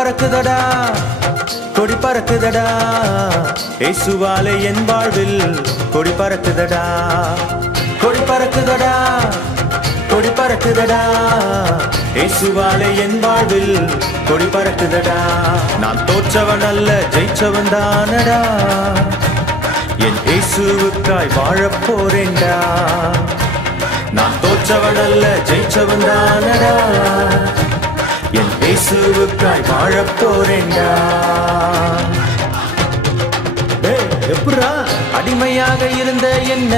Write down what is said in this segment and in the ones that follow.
பறக்குதடா கொடி பறக்குதடா இயேசுவாலே என் வாழ்வில் கொடி பறக்குதடா கொடி பறக்குதடா கொடி பறக்குதடா இயேசுவாலே என் வாழ்வில் கொடி பறக்குதடா நான் தோற்றவன் அல்ல ஜெயிச்சவன் தானடா என் இயேசுவுக்காய் வாழப் போறேன்டா நான் தோற்றவன் அல்ல ஜெயிச்சவன் தானடா என் இயேசுவுக்காய் வாழப் போறேன்டா எப்படா அடிமையாக இருந்த என்ன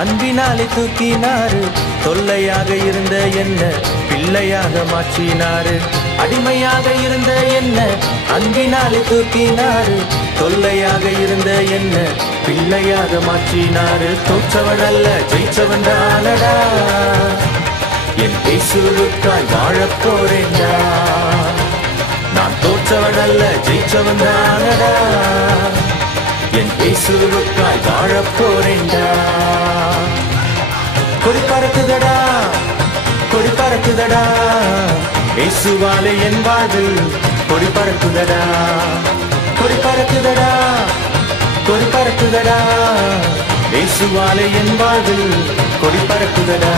அன்பினாலே தூக்கினாரு தொல்லையாக இருந்த என்ன பிள்ளையாக மாற்றினாரு அடிமையாக இருந்த என்ன அன்பினாலே தூக்கினாரு தொல்லையாக இருந்த என்ன பிள்ளையாக மாற்றினாரு தோற்றவன் அல்ல ஜெயிச்சவன் தானடா என் இயேசுவுக்காய் வாழப் போறேன்டா நான் தோற்றவன் அல்ல ஜெயிச்சவன் தானடா என் இயேசுவுக்காய் வாழப் போறேன்டா கொடி பறக்குதடா கொடி பறக்குதடா இயேசுவாலே என் வாழ்வில் கொடி பறக்குதடா கொடி பறக்குதடா கொடி பறக்குதடா இயேசுவாலே என் வாழ்வில் கொடி பறக்குதடா